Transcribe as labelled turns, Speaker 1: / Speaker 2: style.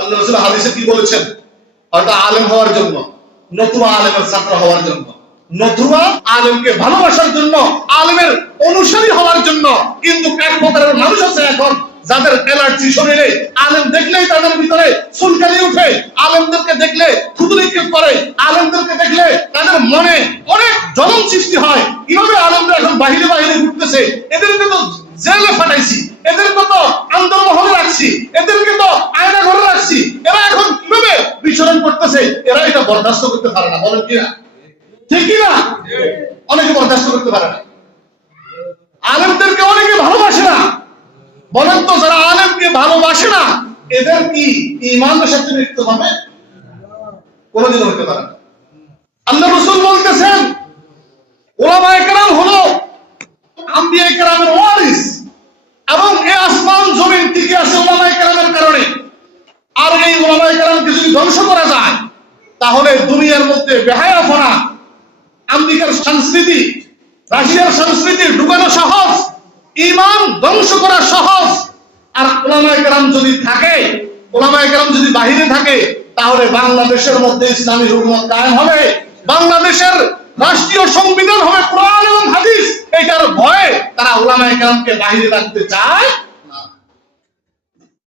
Speaker 1: আল্লাহ রসুল হাদিসে কি বলেছেন? হয়তো আলেম হওয়ার জন্য আলেমের ছাত্র হওয়ার জন্য আলেমকে ভালোবাসার জন্য, আলেমের অনুসারী হওয়ার জন্য। কিন্তু এক প্রকারের মানুষ আছে এখন যাদের অ্যালার্জি শরীরে। আলেম দেখলেই তাদের ভিতরে চুলকানি উঠে। আলেমদেরকে দেখলে থুতু করে। আলেমদেরকে দেখলে তাদের মনে অনেক জ্বলন সৃষ্টি হয়। কীভাবে আলেমরা এখন বাহিরে বাহিরে ঘুরতেছে? এদেরকে জেলে ফাটাইছি এদেরকে তো আন্দোলনে রাখছি এদেরকে তো আয়না ঘরে রাখছি এরা এখন কীভাবে বিচরণ করতেছে এরা এটা বরদাস্ত করতে পারে না, বলেন কিনা ঠিক কিনা অনেকে বরদাস্ত করতে পারে না। আলেমদেরকে অনেকে ভালোবাসে না। বলেন তো, যারা আলেমকে ভালোবাসে না, এদের কি ইমানের সাথে মৃত্যু হবে? কোনোদিন হতে পারে না। আল্লাহ রসুল বলতেছেন, ওলামায়ে কেরাম হলো আম্বিয়া কেরামের ওয়ারিস, এবং এই আসমান জমিন টিকে আছে ওলামায়ে কেরামের কারণে। আর এই ওলামায়ে কেরামকে যদি ধ্বংস করা যায় তাহলে দুনিয়ার মধ্যে বেহায়াফনা আমেরিকার সংস্কৃতি, রাশিয়ার সংস্কৃতি ঢুকানো সহজ, ইমান ধ্বংস করা সহজ। আর ওলামায়ে কেরাম যদি থাকে, ওলামায়ে কেরাম যদি বাহিরে থাকে, তাহলে বাংলাদেশের মধ্যে ইসলামী হুকুমত কায়েম হবে। বাংলাদেশের রাষ্ট্রীয় সংবিধান হবে কোরআন এবং হাদিস। এটার ভয়ে তারা ওলামায়ে কেরামকে বাহিরে রাখতে চায়